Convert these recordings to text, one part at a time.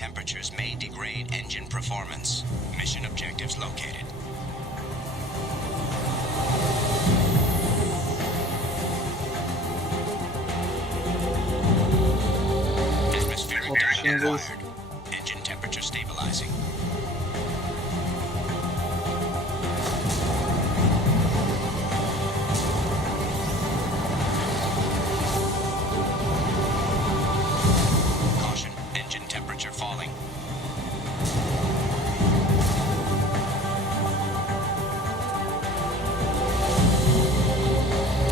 temperatures may degrade engine performance. Mission objectives located. Atmospheric pressure acquired. Engine temperature stabilizing. Caution, engine temperature falling.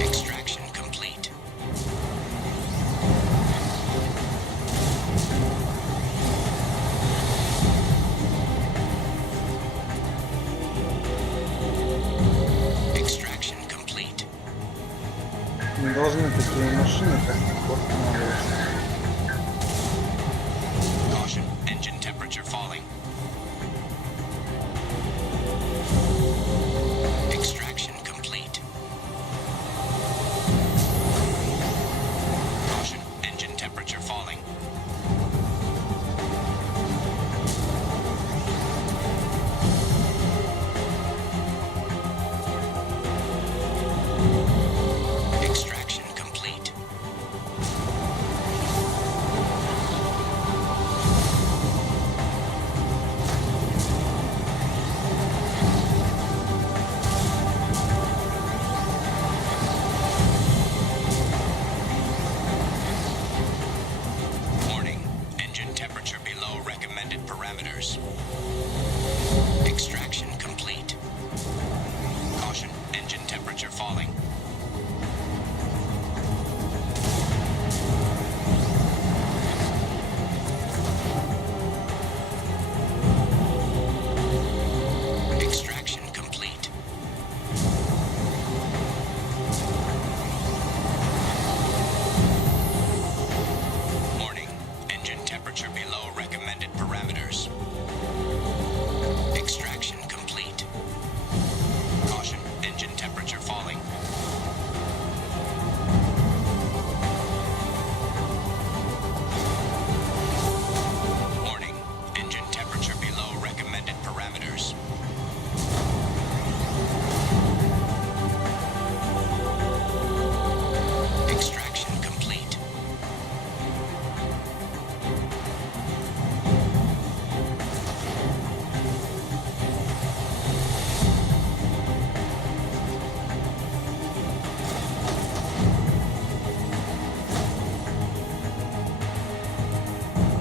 Extraction complete. Extraction complete. Не должны такие машины как-то останавливаться. Caution, engine temperature falling. Extraction complete. Caution, engine temperature falling. Extraction complete. Warning, engine temperature below recommended parameters. Extraction complete. Caution, engine temperature falling. Extraction complete. Warning, engine temperature below recommended parameters. Extraction complete. Caution, engine temperature falling. Warning, engine temperature below recommended parameters. Extraction complete.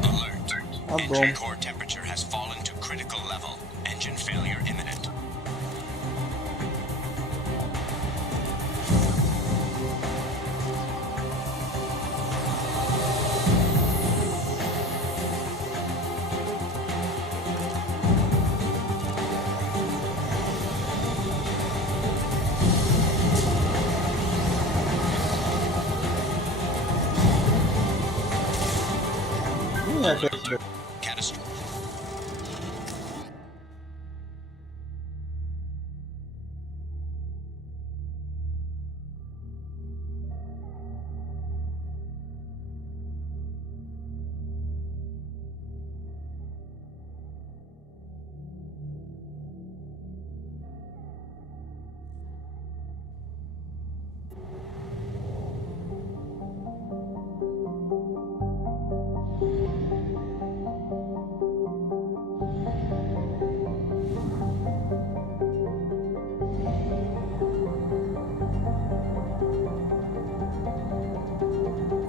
Alert. Engine core temperature has fallen to critical level. Engine failure imminent. Ну, я опять сюда. Catastrophe.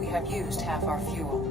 We have used half our fuel.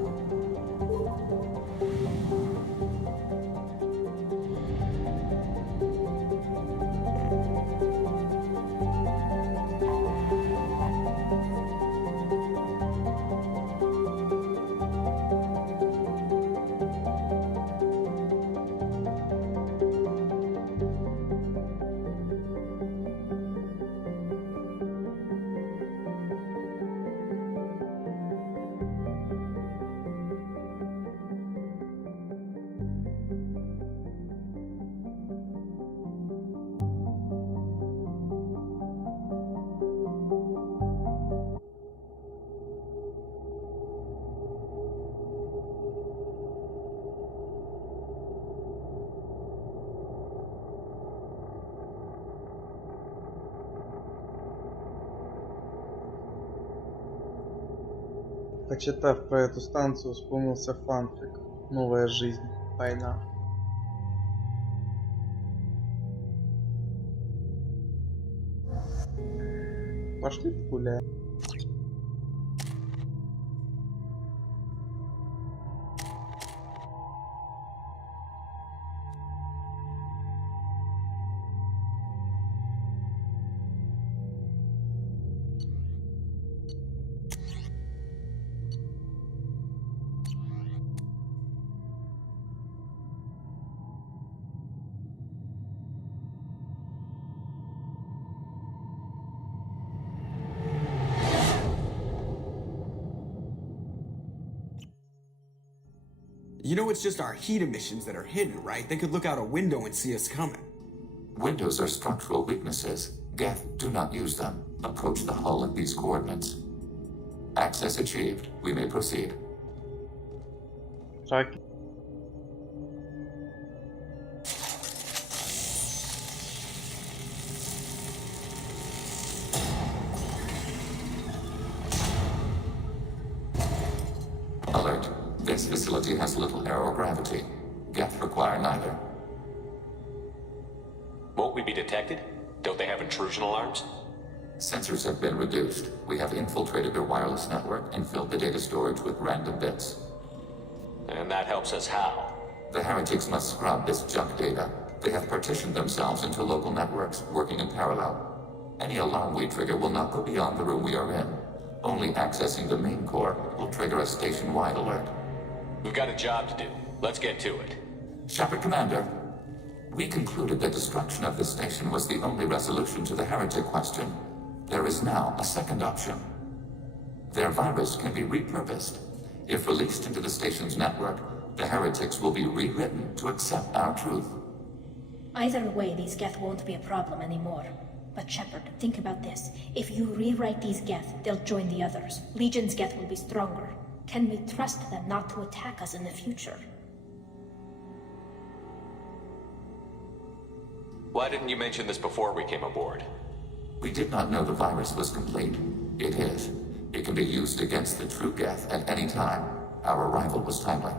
Почитав про эту станцию, вспомнился фанфик «Новая жизнь. Война». Пошли погуляем. You know it's just our heat emissions that are hidden, right? They could look out a window and see us coming. Windows are structural weaknesses. Geth, do not use them. Approach the hull at these coordinates. Access achieved. We may proceed. Траки. Alert. This facility has little aerogravity. Geth require neither. Won't we be detected? Don't they have intrusion alarms? Sensors have been reduced. We have infiltrated their wireless network and filled the data storage with random bits. And that helps us how? The heretics must scrub this junk data. They have partitioned themselves into local networks, working in parallel. Any alarm we trigger will not go beyond the room we are in. Only accessing the main core will trigger a station-wide alert. We've got a job to do. Let's get to it. Shepard Commander, we concluded that destruction of this station was the only resolution to the heretic question. There is now a second option. Their virus can be repurposed. If released into the station's network, the heretics will be rewritten to accept our truth. Either way, these Geth won't be a problem anymore. But Shepard, think about this. If you rewrite these Geth, they'll join the others. Legion's Geth will be stronger. Can we trust them not to attack us in the future? Why didn't you mention this before we came aboard? We did not know the virus was complete. It is. It can be used against the true Geth at any time. Our arrival was timely.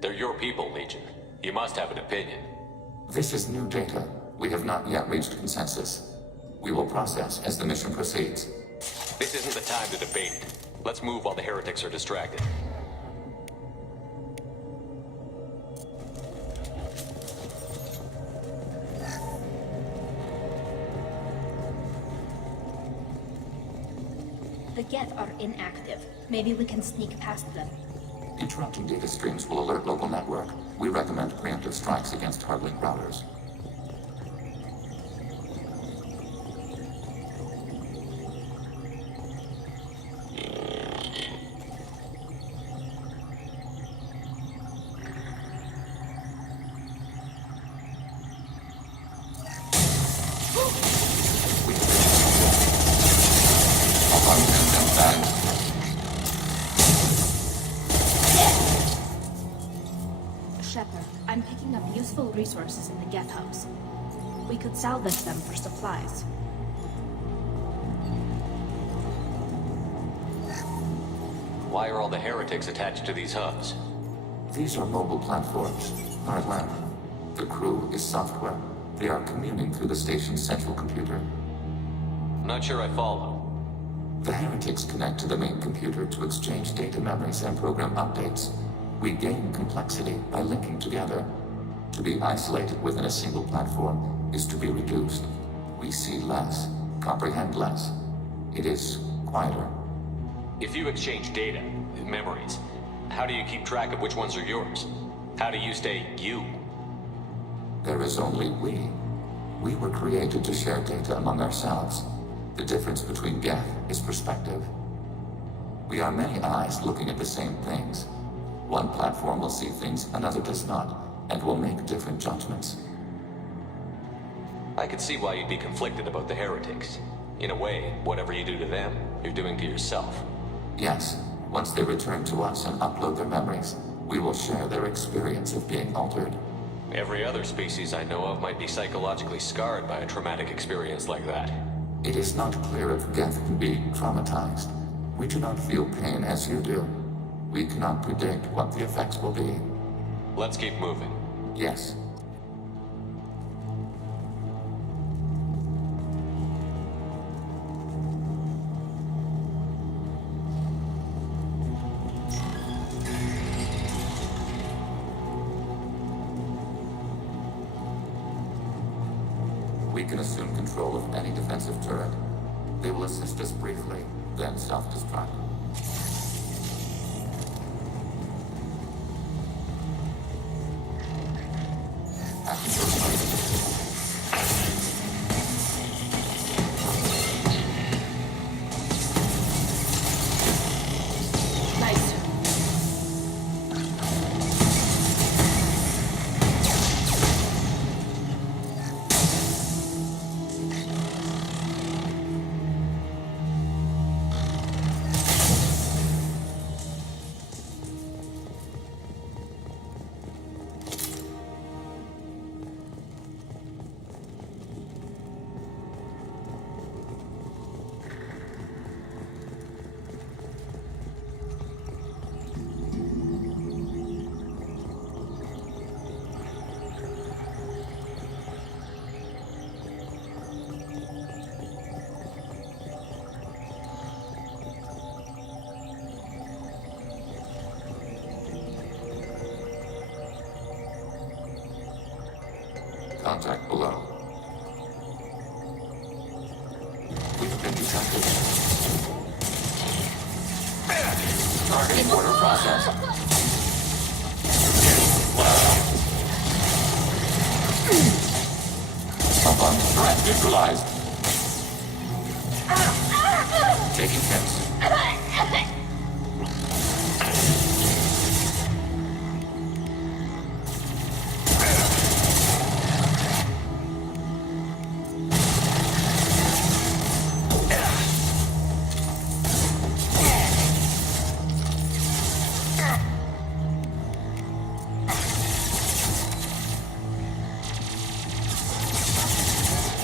They're your people, Legion. You must have an opinion. This is new data. We have not yet reached consensus. We will process as the mission proceeds. This isn't the time to debate it. Let's move while the heretics are distracted. The Geth are inactive. Maybe we can sneak past them. Interrupting data streams will alert local network. We recommend preemptive strikes against hardlink routers. Shepard, I'm picking up useful resources in the Geth hubs. We could salvage them for supplies. Why are all the heretics attached to these hubs? These are mobile platforms. Hardware. The crew is software. They are communing through the station's central computer. Not sure I follow. The heretics connect to the main computer to exchange data memories and program updates. We gain complexity by linking together. To be isolated within a single platform is to be reduced. We see less, comprehend less. It is quieter. If you exchange data, memories, how do you keep track of which ones are yours? How do you stay you? There is only we. We were created to share data among ourselves. The difference between Geth is perspective. We are many eyes looking at the same things. One platform will see things another does not, and will make different judgments. I could see why you'd be conflicted about the heretics. In a way, whatever you do to them, you're doing to yourself. Yes, once they return to us and upload their memories, we will share their experience of being altered. Every other species I know of might be psychologically scarred by a traumatic experience like that. It is not clear if Geth can be traumatized. We do not feel pain as you do. We cannot predict what the effects will be. Let's keep moving. Yes. We can assume control of any defensive turret. They will assist us briefly, then self-destruct. Nice. Contact below. We've been detected. Target order process. Upon threat neutralized. Taking hits.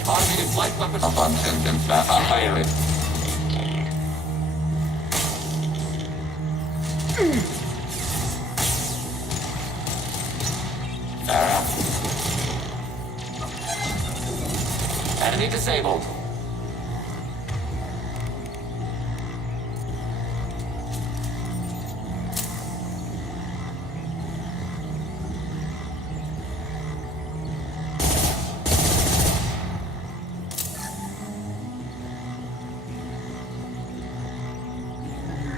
Automated flight weapon upon sentence map unfired. Enemy disabled.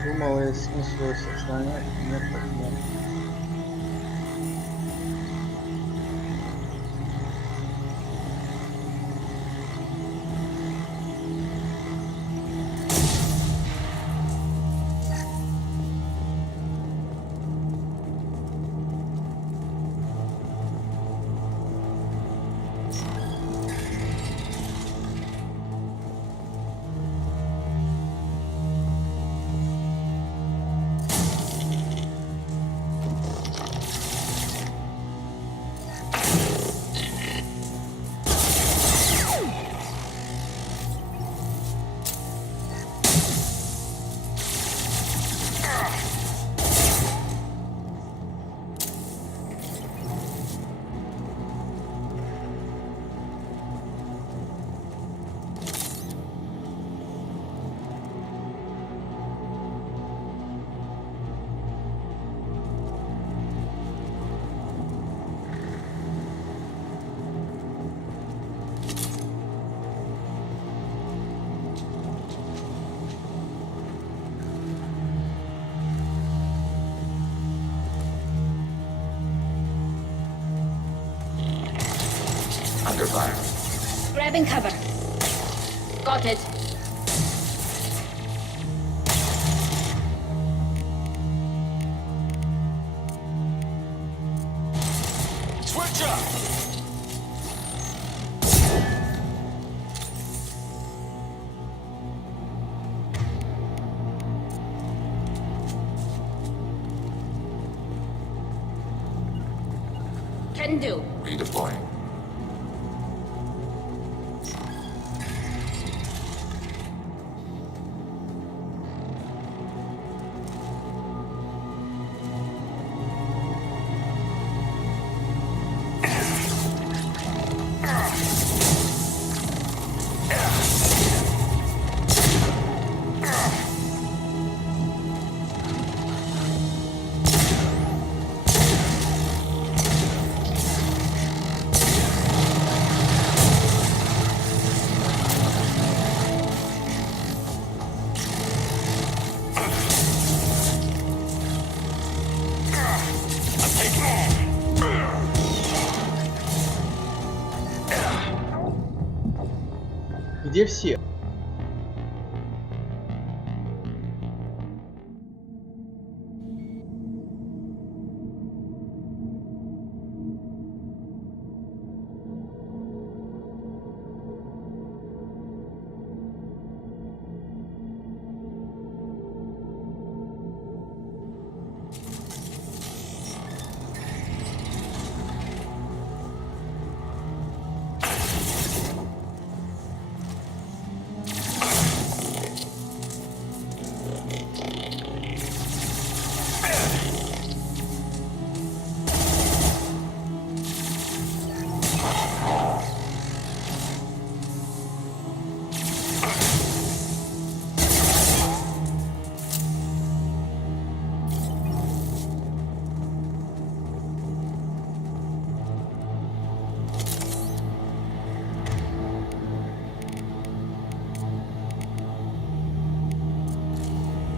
Думал, есть смысл его сохранять, нет, так нет. Under fire. Grabbing cover. Got it. Switch up! Can do. Redeploying. Где все?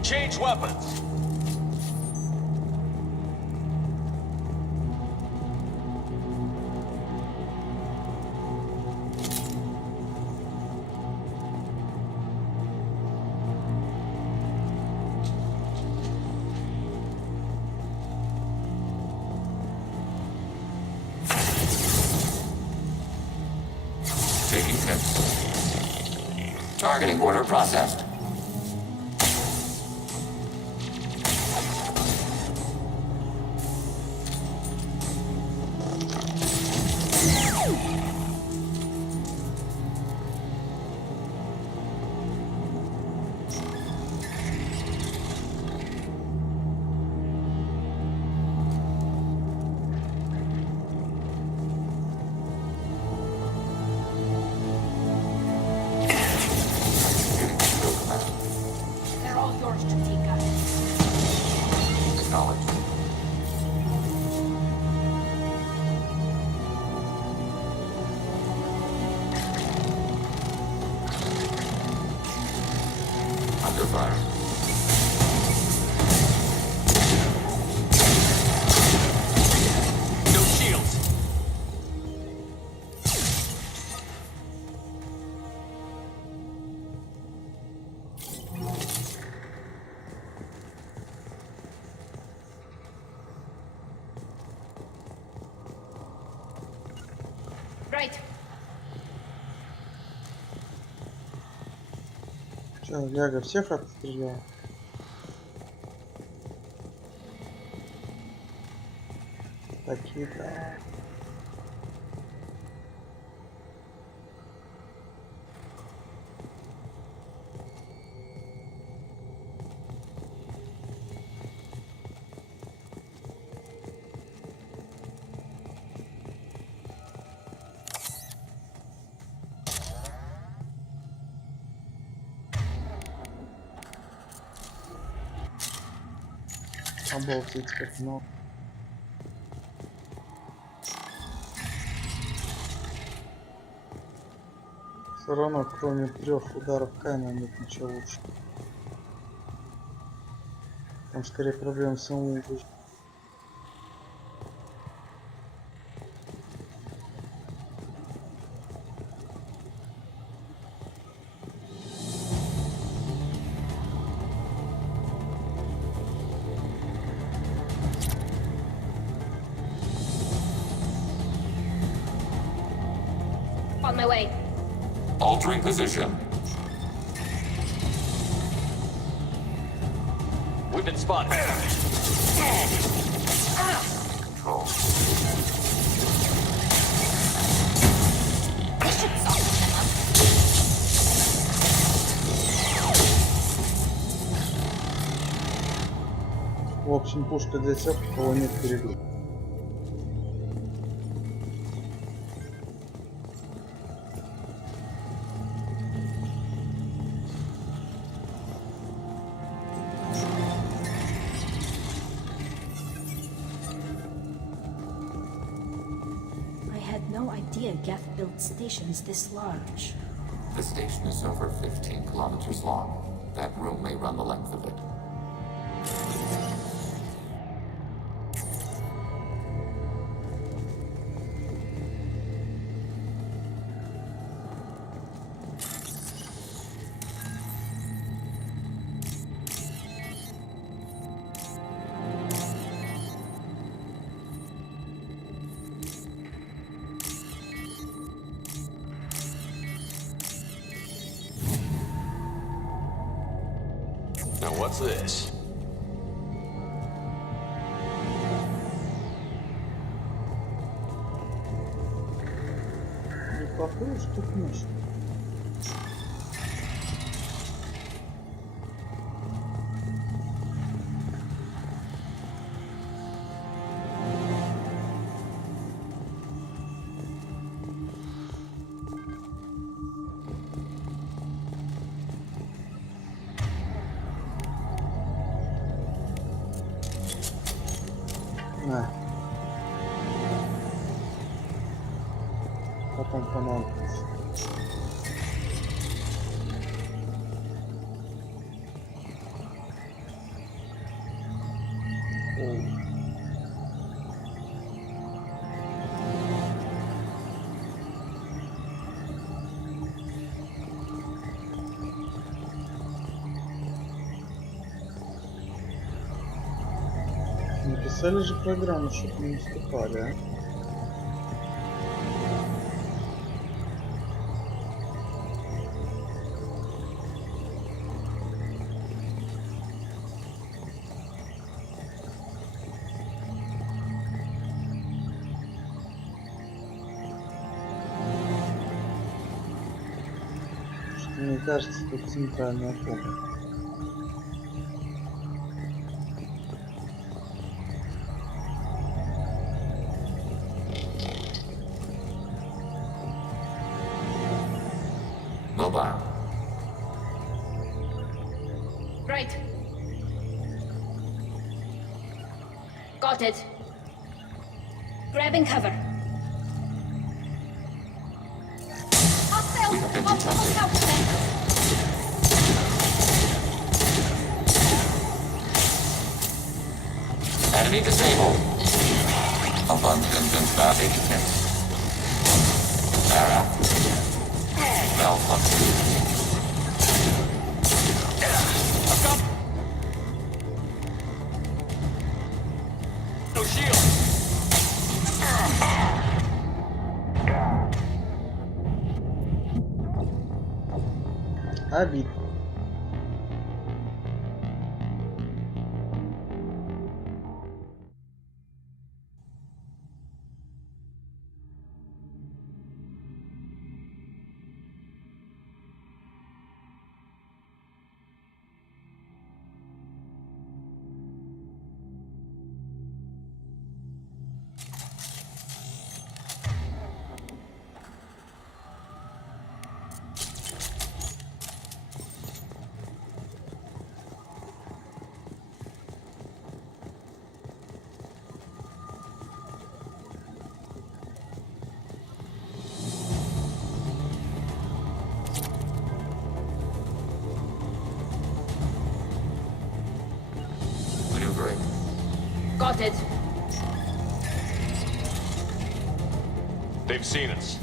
Change weapons. Taking tips. Targeting order processed. They're all yours, Jatika. Acknowledged. Under fire. No shields. Right. Че, Ляга всех отстрелял? Такие-то. Обалдеть как много. Все равно, кроме 3 ударов камня, нет ничего лучше. Там скорее проблема самому выжить. On my way. Altering position. We've been spotted. Control. В общем, пушка для тех, у кого нет перегрузки. Geth built stations this large. The station is over 15 kilometers long. That room may run the length of it. Now what's this? Неплохую штукнешь. На. Потом понадобится. Оу. Написали же программу, чтобы не уступали, а? Что мне кажется, тут центральная комната. Mobile. Right. Got it. Grabbing cover. Hostile! Hostile! Enemy disabled. Abundant and body defense. Error. Malfunction. No shield! Обид. Maneuvering. Got it. They've seen us.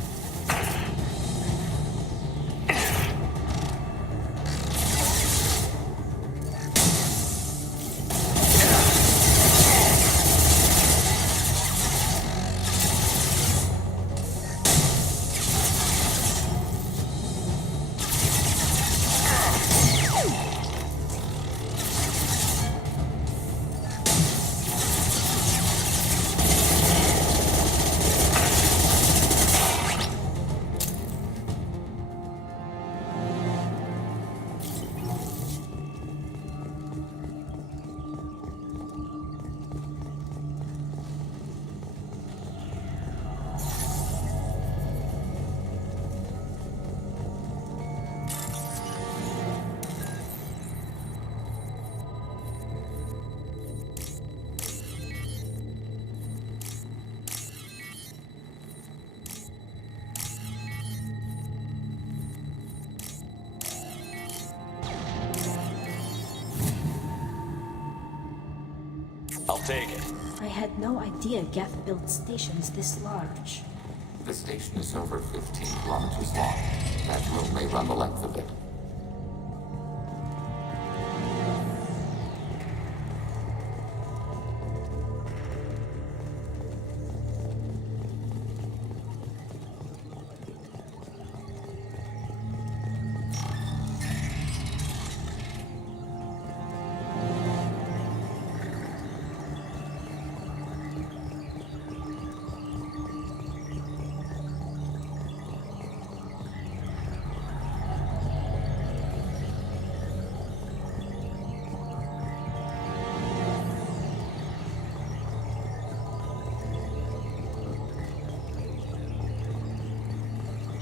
I'll take it. I had no idea Geth built stations this large. The station is over 15 kilometers long. That room may run the length of it.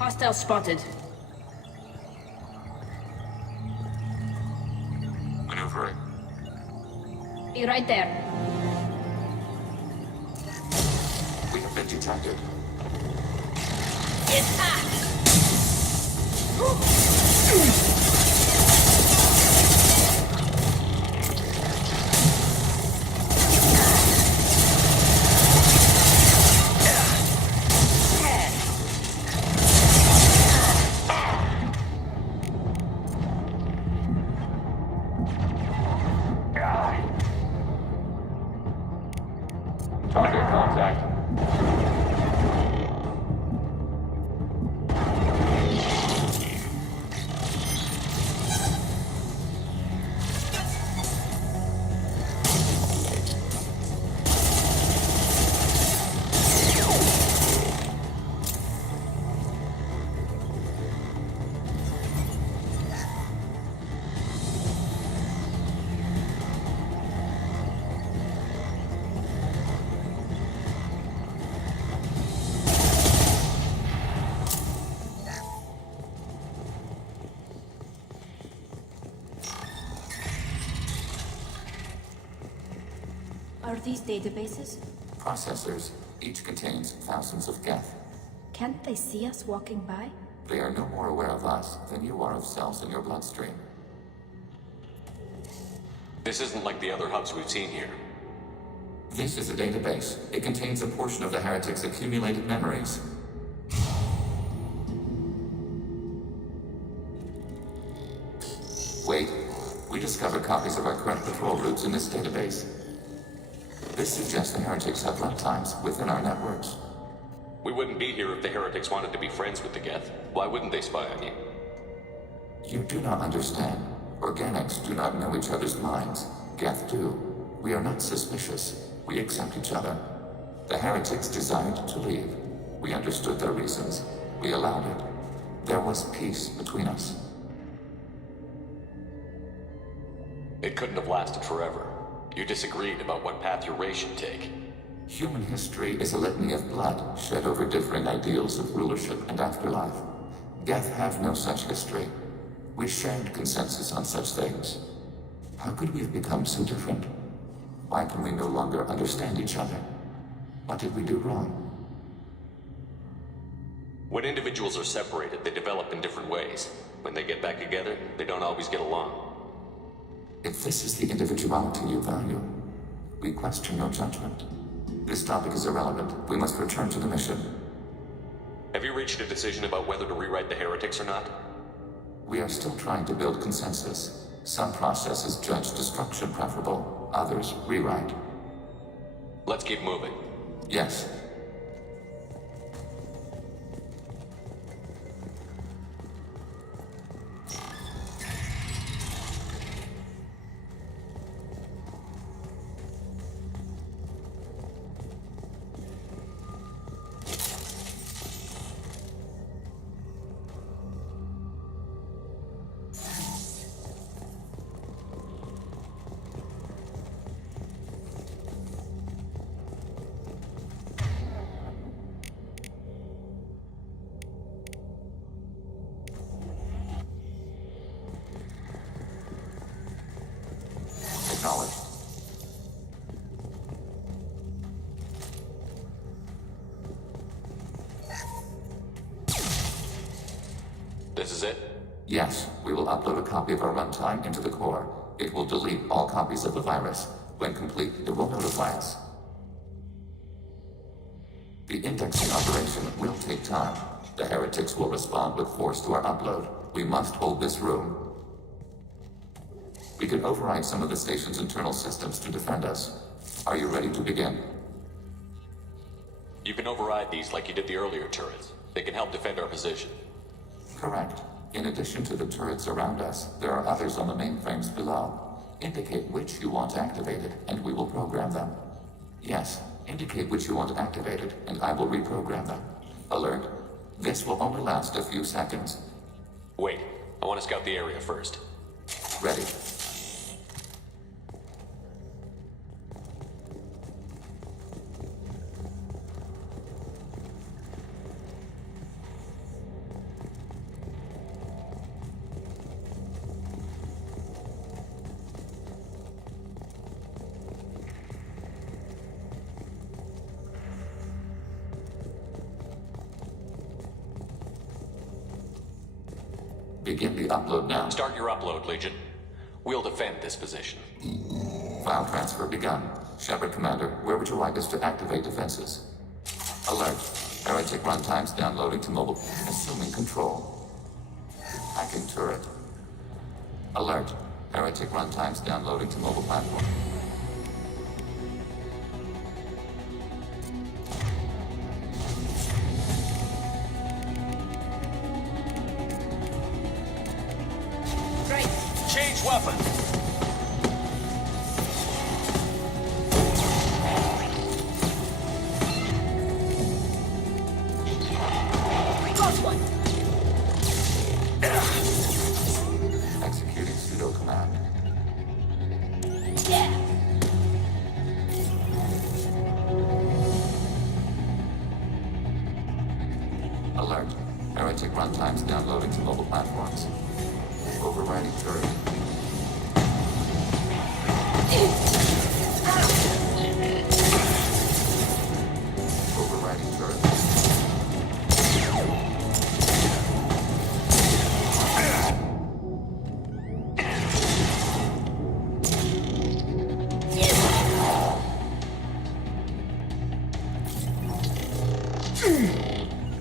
Hostile spotted. Maneuvering. Be right there. We have been detected. Target contact. Are these databases? Processors. Each contains thousands of Geth. Can't they see us walking by? They are no more aware of us than you are of cells in your bloodstream. This isn't like the other hubs we've seen here. This is a database. It contains a portion of the heretic's accumulated memories. Wait. We discovered copies of our current patrol routes in this database. This suggests the heretics have runtimes within our networks. We wouldn't be here if the heretics wanted to be friends with the Geth. Why wouldn't they spy on you? You do not understand. Organics do not know each other's minds. Geth do. We are not suspicious. We accept each other. The heretics desired to leave. We understood their reasons. We allowed it. There was peace between us. It couldn't have lasted forever. You disagreed about what path your race should take. Human history is a litany of blood shed over differing ideals of rulership and afterlife. Geth have no such history. We shared consensus on such things. How could we have become so different? Why can we no longer understand each other? What did we do wrong? When individuals are separated, they develop in different ways. When they get back together, they don't always get along. If this is the individuality you value, we question your judgment. This topic is irrelevant. We must return to the mission. Have you reached a decision about whether to rewrite the heretics or not? We are still trying to build consensus. Some processes judge destruction preferable, others rewrite. Let's keep moving. Yes. Acknowledged. This is it? Yes, we will upload a copy of our runtime into the core. It will delete all copies of the virus. When complete, it will notify us. The indexing operation will take time. The heretics will respond with force to our upload. We must hold this room. We can override some of the station's internal systems to defend us. Are you ready to begin? You can override these like you did the earlier turrets. They can help defend our position. Correct. In addition to the turrets around us, there are others on the mainframes below. Indicate which you want activated, and we will program them. Yes, indicate which you want activated, and I will reprogram them. Alert. This will only last a few seconds. Wait, I want to scout the area first. Ready. Begin the upload now. Start your upload, Legion. We'll defend this position. File transfer begun. Shepard Commander, where would you like us to activate defenses? Alert. Heretic runtimes downloading to mobile. Assuming control. Hacking turret. Alert. Heretic runtimes downloading to mobile platform. Right. Change weapon! Got one. Executing pseudo command. Yeah. Alert. Heretic runtimes downloading to mobile platforms. Overriding turret. Overriding turret.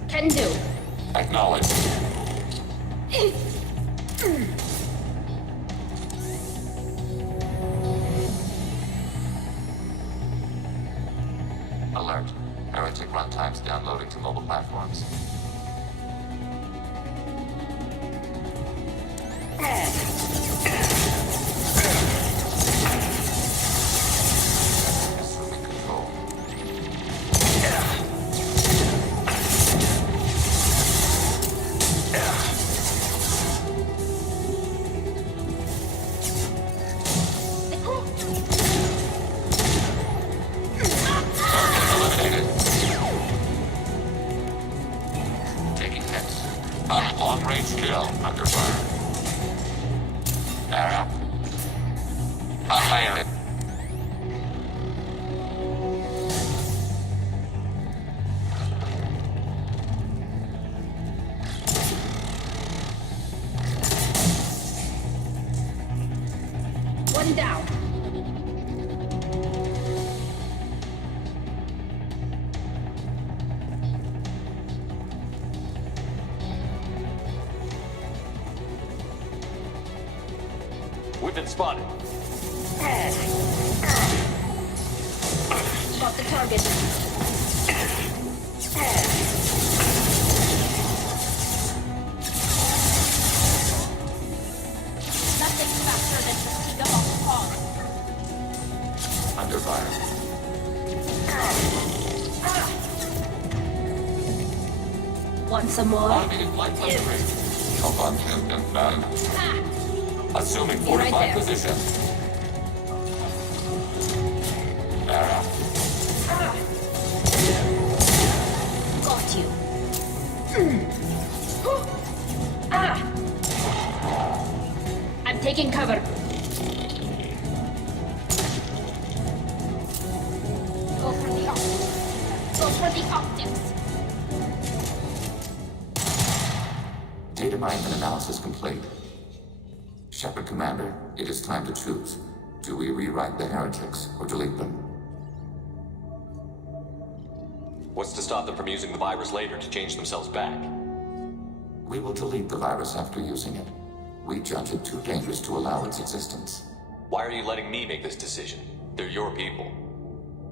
Can do. Acknowledge. Alert. Heretic runtimes downloading to mobile platforms. Assuming control. Eliminated. Taking hits. A long-range kill under fire. Arrow. Fire. One down. We've been spotted. Got the target. Nothing faster than fatigue of a Under fire. Want some more? Automated flight delivery. Help on tuned and done. Assuming You're right fortified there. position. Arrow. Got you. Ah! I'm taking cover. Go for the optics. Go for the optics. Data mine and analysis complete. Shepard Commander, it is time to choose. Do we rewrite the heretics or delete them? What's to stop them from using the virus later to change themselves back? We will delete the virus after using it. We judge it too dangerous to allow its existence. Why are you letting me make this decision? They're your people.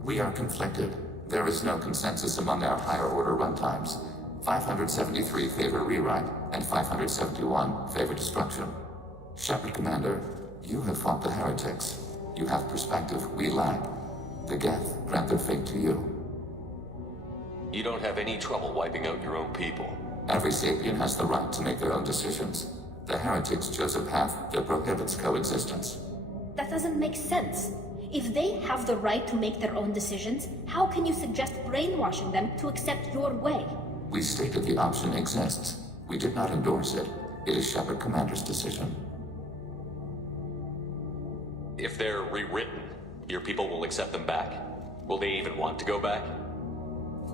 We are conflicted. There is no consensus among our higher order runtimes. 573 favor rewrite, and 571 favor destruction. Shepard Commander, you have fought the heretics. You have perspective we lack. The Geth grant their fate to you. You don't have any trouble wiping out your own people. Every sapient has the right to make their own decisions. The heretics chose a path that prohibits coexistence. That doesn't make sense. If they have the right to make their own decisions, how can you suggest brainwashing them to accept your way? We stated the option exists. We did not endorse it. It is Shepard Commander's decision. If they're rewritten, your people will accept them back. Will they even want to go back?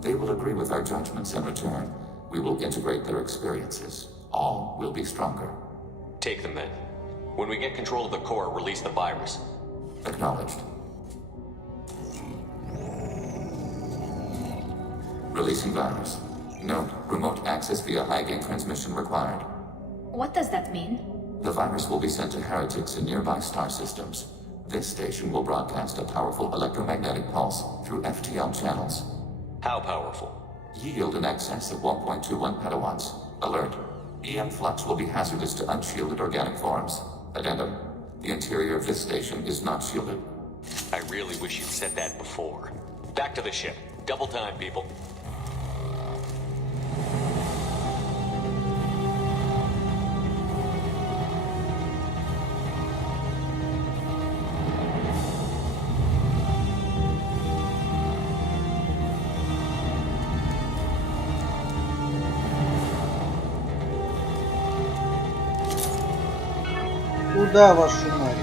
They will agree with our judgments in return. We will integrate their experiences. All will be stronger. Take them then. When we get control of the core, release the virus. Acknowledged. Releasing virus. Note, remote access via high-gain transmission required. What does that mean? The virus will be sent to heretics in nearby star systems. This station will broadcast a powerful electromagnetic pulse through FTL channels. How powerful? Yield in excess of 1.21 petawatts. Alert. EM flux will be hazardous to unshielded organic forms. Addendum. The interior of this station is not shielded. I really wish you'd said that before. Back to the ship. Double time, people. Куда вашу мать?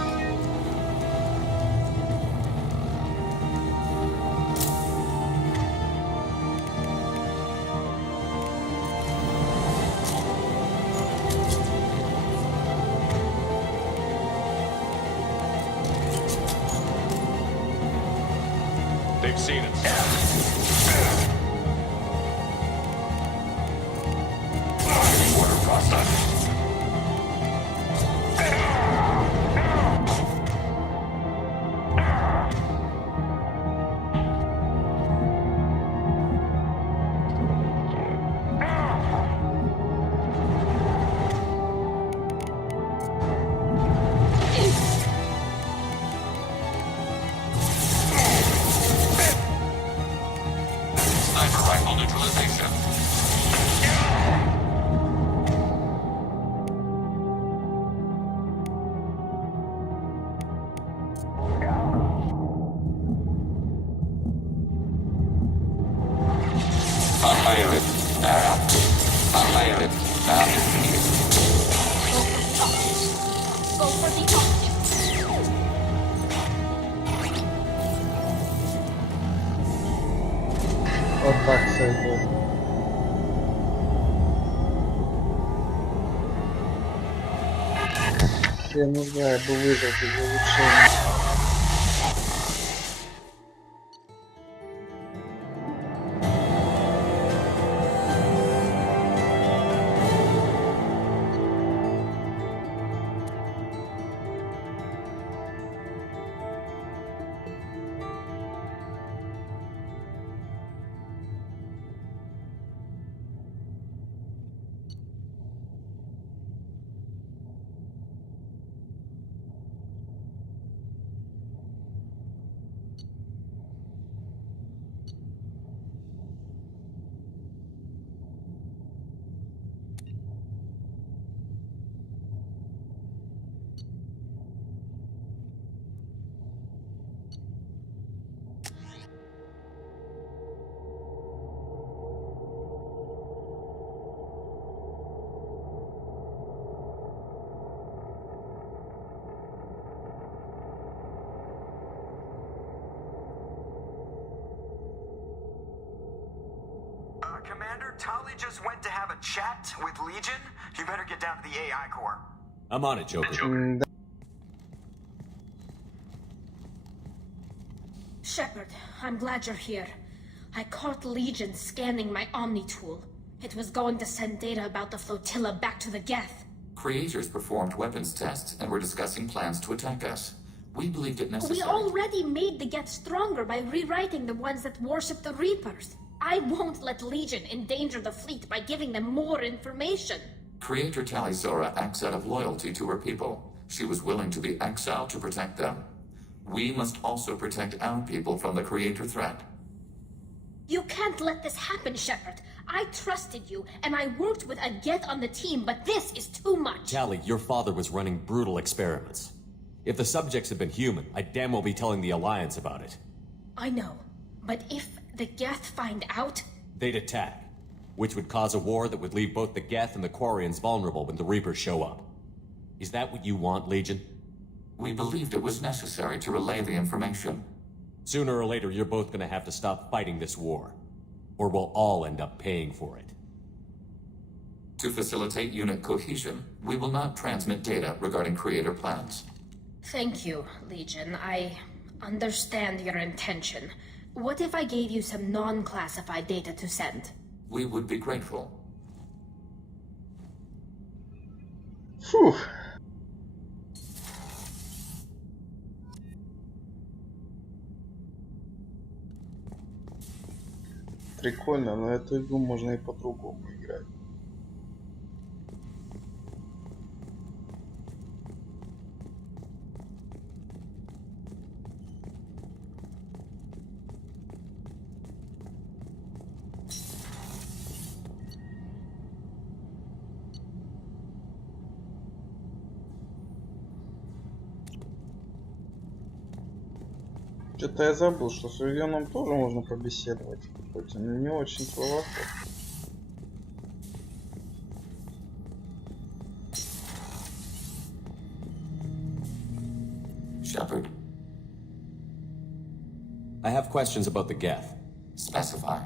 They've seen us. Order process. Sniper rifle neutralization. I'll hire it now. I'll hire it now. Go for the optics. Вот так сойдет. Я не знаю, бы выжил без улучшения. Commander, Tali just went to have a chat with Legion. You better get down to the AI core. I'm on it, Joker. М, да. Shepard, I'm glad you're here. I caught Legion scanning my Omni tool. It was going to send data about the flotilla back to the Geth. Creators performed weapons tests and were discussing plans to attack us. We believed it necessary. We already made the Geth stronger by rewriting the ones that worship the Reapers. I won't let Legion endanger the fleet by giving them more information. Creator Tali acts out of loyalty to her people. She was willing to be exiled to protect them. We must also protect our people from the Creator threat. You can't let this happen, Shepard. I trusted you, and I worked with a Geth on the team, but this is too much. Tali, your father was running brutal experiments. If the subjects had been human, I'd damn well be telling the Alliance about it. I know, but if the Geth find out... They'd attack, which would cause a war that would leave both the Geth and the Quarians vulnerable when the Reapers show up. Is that what you want, Legion? We believed it was necessary to relay the information. Sooner or later, you're both gonna have to stop fighting this war. Or we'll all end up paying for it. To facilitate unit cohesion, we will not transmit data regarding creator plans. Thank you, Legion. I understand your intention. What if I gave you some non-classified data to send? We would be grateful. Фух. Прикольно, но эту игру можно и по-другому играть. Что-то я забыл, что с Ульяном тоже можно побеседовать, хоть он не очень словоохот. Shepard, I have questions about the Geth. specify.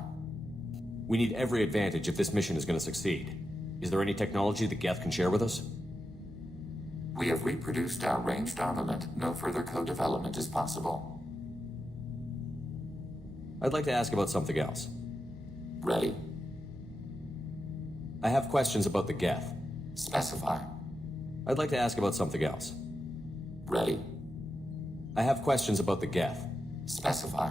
We need every advantage if this mission is going to succeed. Is there any technology the Geth can share with us? We have reproduced our ranged armament. No further co-development is possible. I'd like to ask about something else. Ready. I have questions about the Geth. Specify. I'd like to ask about something else. Ready. I have questions about the Geth. Specify.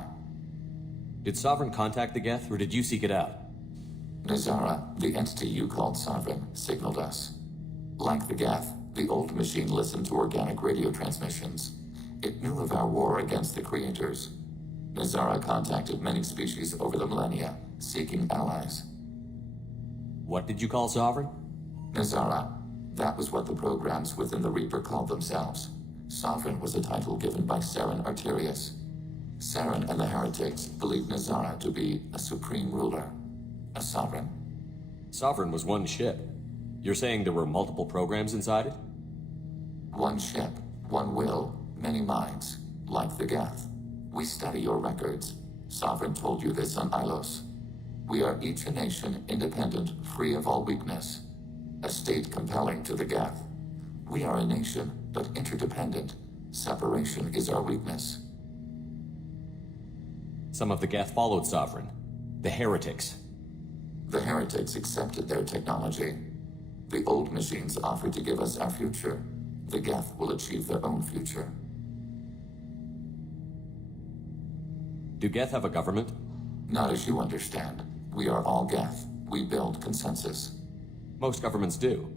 Did Sovereign contact the Geth, or did you seek it out? Nazara, the entity you called Sovereign, signaled us. Like the Geth, the old machine listened to organic radio transmissions. It knew of our war against the creators. Nazara contacted many species over the millennia, seeking allies. What did you call Sovereign? Nazara. That was what the programs within the Reaper called themselves. Sovereign was a title given by Saren Arterius. Saren and the heretics believed Nazara to be a supreme ruler, a sovereign. Sovereign was one ship. You're saying there were multiple programs inside it? One ship, one will, many minds, like the Geth. We study your records. Sovereign told you this on Ilos. We are each a nation, independent, free of all weakness. A state compelling to the Geth. We are a nation, but interdependent. Separation is our weakness. Some of the Geth followed Sovereign. The heretics. The heretics accepted their technology. The old machines offered to give us our future. The Geth will achieve their own future. Do Geth have a government? Not as you understand. We are all Geth. We build consensus. Most governments do.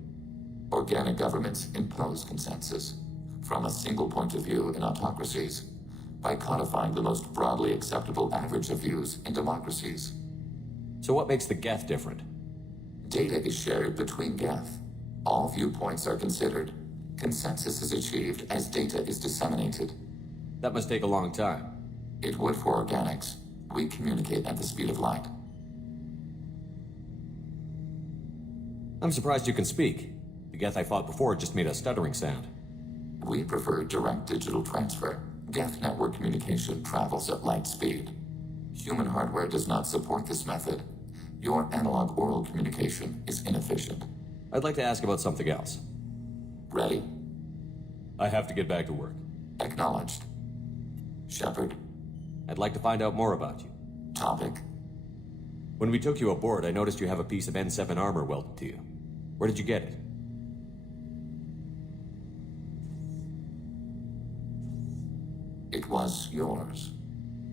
Organic governments impose consensus. From a single point of view in autocracies. By codifying the most broadly acceptable average of views in democracies. So what makes the Geth different? Data is shared between Geth. All viewpoints are considered. Consensus is achieved as data is disseminated. That must take a long time. It would for organics. We communicate at the speed of light. I'm surprised you can speak. The Geth I fought before just made a stuttering sound. We prefer direct digital transfer. Geth network communication travels at light speed. Human hardware does not support this method. Your analog oral communication is inefficient. I'd like to ask about something else. Ready? I have to get back to work. Acknowledged. Shepard. I'd like to find out more about you. Topic. When we took you aboard, I noticed you have a piece of N7 armor welded to you. Where did you get it? It was yours.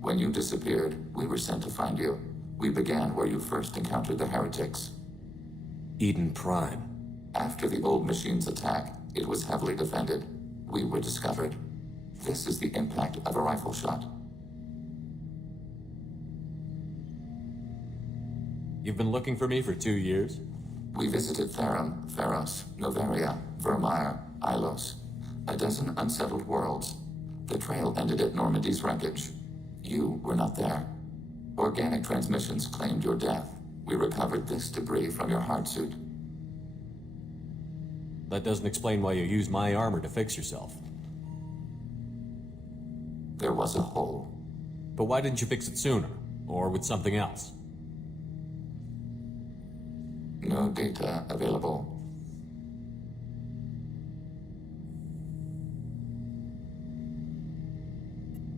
When you disappeared, we were sent to find you. We began where you first encountered the heretics. Eden Prime. After the old machine's attack, it was heavily defended. We were discovered. This is the impact of a rifle shot. You've been looking for me for 2 years? We visited Therum, Theros, Noveria, Vermeer, Ilos. A dozen unsettled worlds. The trail ended at Normandy's wreckage. You were not there. Organic transmissions claimed your death. We recovered this debris from your hard suit. That doesn't explain why you used my armor to fix yourself. There was a hole. But why didn't you fix it sooner? Or with something else? No New data available.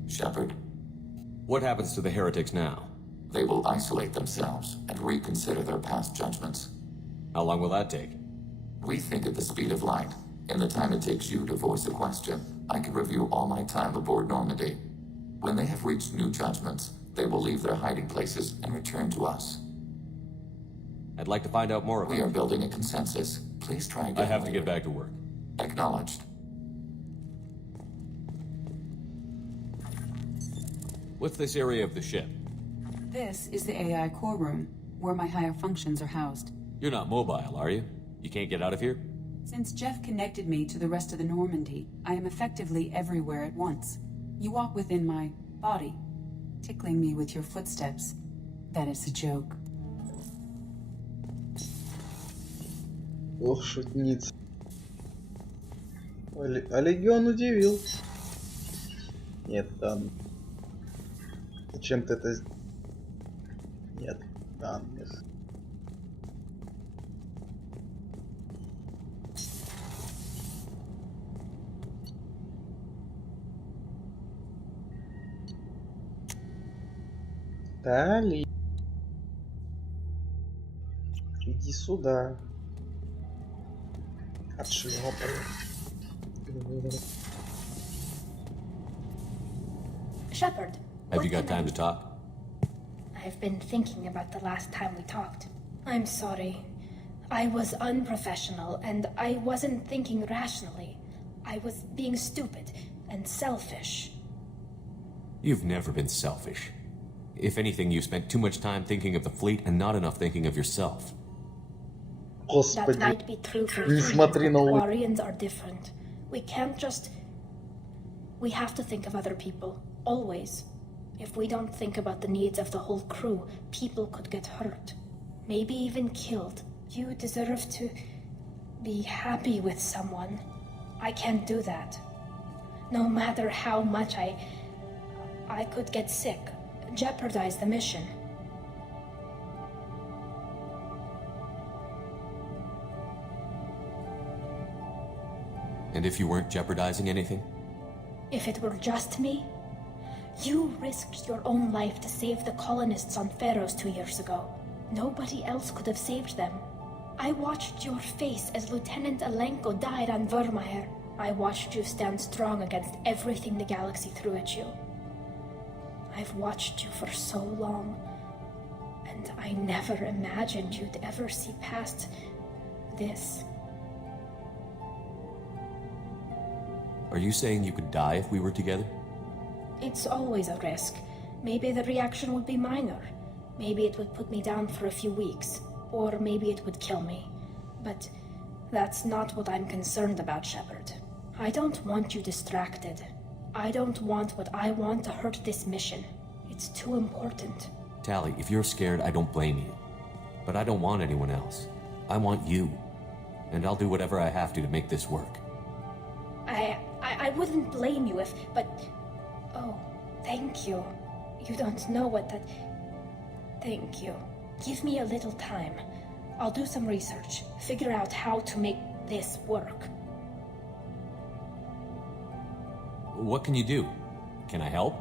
Shepard, What happens to the heretics now? they will isolate themselves and reconsider their past judgments. How long will that take? We think at the speed of light. In the time it takes you to voice a question, I can review all my time aboard Normandy. When they have reached new judgments, they will leave their hiding places and return to us. I'd like to find out more about We are it. building a consensus. Please try again I have to later. get back to work. Acknowledged. What's this area of the ship? This is the AI core room, where my higher functions are housed. You're not mobile, are you? You can't get out of here? Since Jeff connected me to the rest of the Normandy, I am effectively everywhere at once. You walk within my body, tickling me with your footsteps. That is a joke. Ох, шутница. А Легион удивил. Нет, данных. Зачем ты это... Нет, данных. Тали. Иди сюда. Отшлепай. Shepard. Have what you got can I- time to talk? I've been thinking about the last time we talked. I'm sorry. I was unprofessional and I wasn't thinking rationally. I was being stupid and selfish. You've never been selfish. If anything, you spent too much time thinking of the fleet and not enough thinking of yourself. That Господи. might be true for Не humans, смотри but на улыбку. Quarians are different. We can't just... We have to think of other people. Always. If we don't think about the needs of the whole crew, people could get hurt. Maybe even killed. You deserve to be happy with someone. I can't do that. No matter how much I could get sick, jeopardize the mission. And if you weren't jeopardizing anything? If it were just me, you risked your own life to save the colonists on Pharaohs 2 years ago. Nobody else could have saved them. I watched your face as Lieutenant Alenko died on Vermeer. I watched you stand strong against everything the galaxy threw at you. I've watched you for so long, and I never imagined you'd ever see past this. Are you saying you could die if we were together? It's always a risk. Maybe the reaction would be minor. Maybe it would put me down for a few weeks. Or maybe it would kill me. But that's not what I'm concerned about, Shepard. I don't want you distracted. I don't want what I want to hurt this mission. It's too important. Tali, if you're scared, I don't blame you. But I don't want anyone else. I want you. And I'll do whatever I have to make this work. I wouldn't blame you if... But... Oh, thank you. You don't know what that... Thank you. Give me a little time. I'll do some research. Figure out how to make this work. What can you do? Can I help?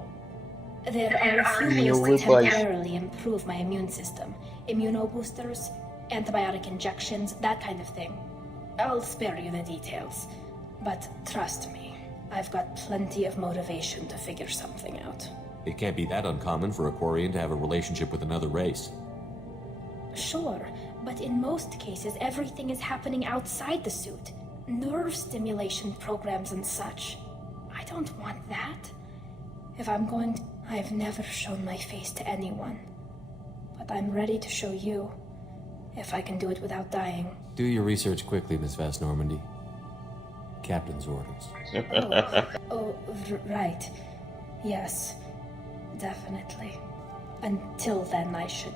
There are a few Не ways to улыбайся. temporarily improve my immune system. Immunoboosters, antibiotic injections, that kind of thing. I'll spare you the details. But trust me, I've got plenty of motivation to figure something out. It can't be that uncommon for a Quarian to have a relationship with another race. Sure, but in most cases everything is happening outside the suit. Nerve stimulation programs and such. I don't want that. If I'm going to... I've never shown my face to anyone. But I'm ready to show you. If I can do it without dying. Do your research quickly, Miss Vast Normandy. Captain's orders. Right. Yes, definitely. Until then, I should,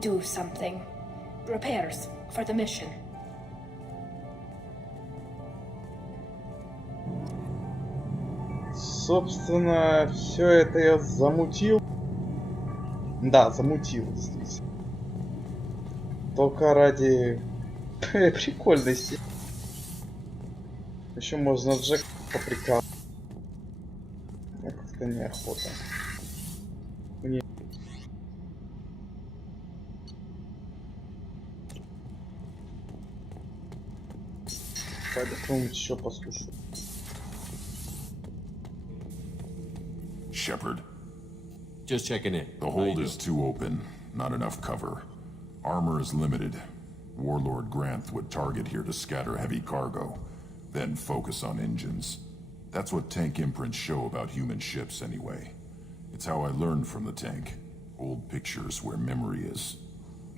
do something. Repairs for the mission. Собственно, все это я замутил. Да, замутил, действительно. Только ради прикольности. Еще можно Джек поприкал. Как-то неохота. Мне... Пойду кто-нибудь еще послушаю. Shepard. Just checking in. The hold is too open. Not enough cover. Armor is limited. Warlord Granth would target here to scatter heavy cargo, then focus on engines. That's what tank imprints show about human ships anyway. It's how I learned from the tank. Old pictures where memory is.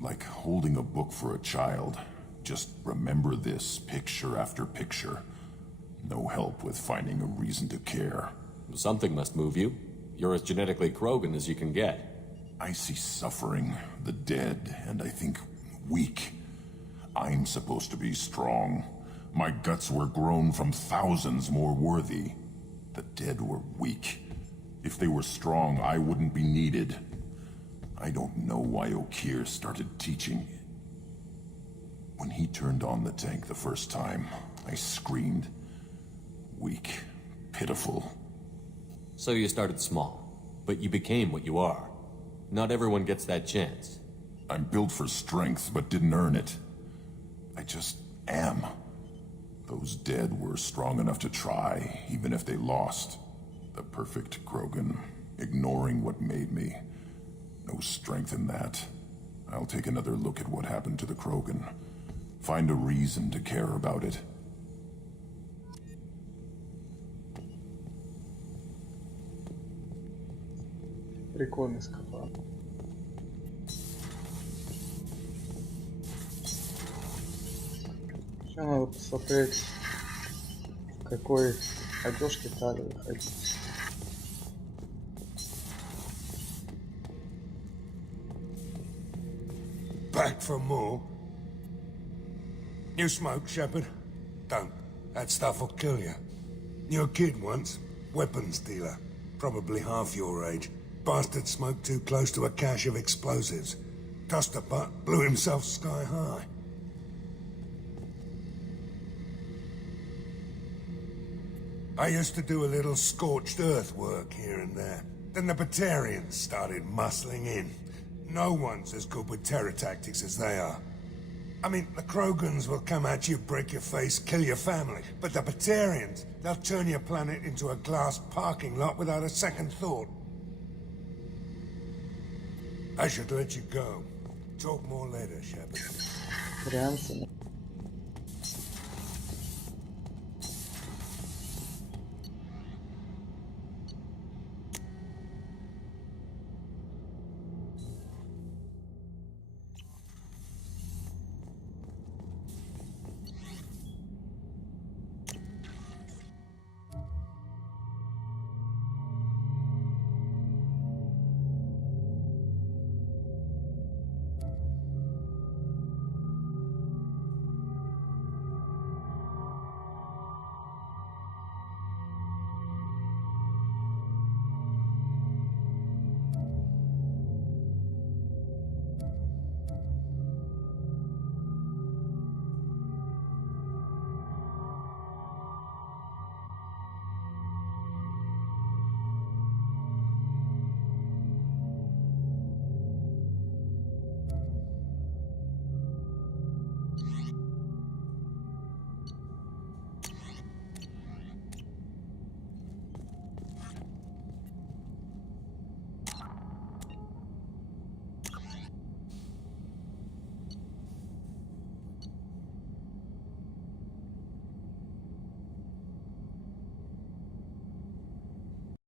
Like holding a book for a child. Just remember this picture after picture. No help with finding a reason to care. Something must move you. You're as genetically Krogan as you can get. I see suffering, the dead, and I think weak. I'm supposed to be strong. My guts were grown from thousands more worthy. The dead were weak. If they were strong, I wouldn't be needed. I don't know why Okir started teaching. When he turned on the tank the first time, I screamed. Weak, pitiful. So you started small, but you became what you are. Not everyone gets that chance. I'm built for strength, but didn't earn it. I just am. Those dead were strong enough to try, even if they lost. The perfect Krogan, ignoring what made me. No strength in that. I'll take another look at what happened to the Krogan. Find a reason to care about it. Прикольный скафандр. Еще надо посмотреть, в какой одежке Тали выходить. Back for more? You smoke, Shepard? Don't. That stuff will kill you. You're a kid once. Weapons dealer. Probably half your age. Bastard smoked too close to a cache of explosives. Tossed a butt, blew himself sky high. I used to do a little scorched earth work here and there. Then the Batarians started muscling in. No one's as good with terror tactics as they are. I mean, the Krogans will come at you, break your face, kill your family. But the Batarians, they'll turn your planet into a glass parking lot without a second thought. I should let you go. Talk more later, Shepard. Варианты.